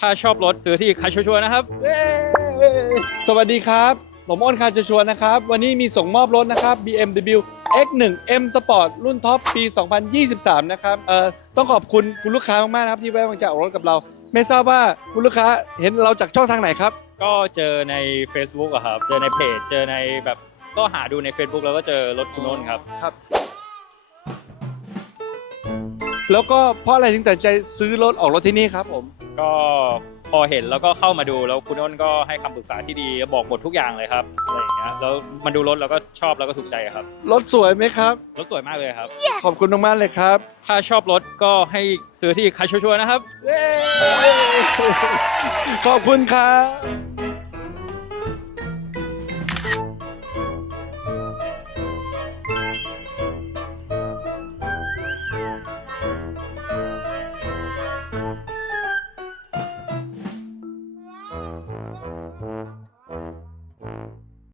ถ้าชอบรถซื้อที่คันชัวร์ๆนะครับเย้สวัสดีครับ ผมอ้นคาร์จะชวนนะครับ วันนี้มีส่งมอบรถนะครับ BMW X1 M Sport รุ่นท็อปปี 2023 นะครับ เอ่อ ต้องขอบคุณคุณลูกค้ามากๆนะครับที่ไว้วางใจออกรถกับเรา ไม่ทราบว่าคุณลูกค้าเห็นเราจากช่องทางไหนครับ ก็เจอใน Facebook อะครับ เจอในเพจ เจอในแบบ ก็หาดูใน Facebook แล้วก็เจอรถคุณอ้นครับ ครับ แล้วก็เพราะอะไรถึงตัดใจซื้อรถออกรถที่นี่ครับผม ก็พอเห็นแล้วก็เข้ามาดูแล้วคุณอ้นก็ให้คำปรึกษาที่ดีบอกหมดทุกอย่างเลยครับอะไรอย่างเงี้ยแล้วมาดูรถแล้วก็ชอบแล้วก็ถูกใจอะครับรถสวยไหมครับ รถสวยมากเลยครับ ขอบคุณมากๆเลยครับ ถ้าชอบรถก็ให้ซื้อที่คันชัวร์ๆนะครับ ขอบคุณครับ Uh-huh.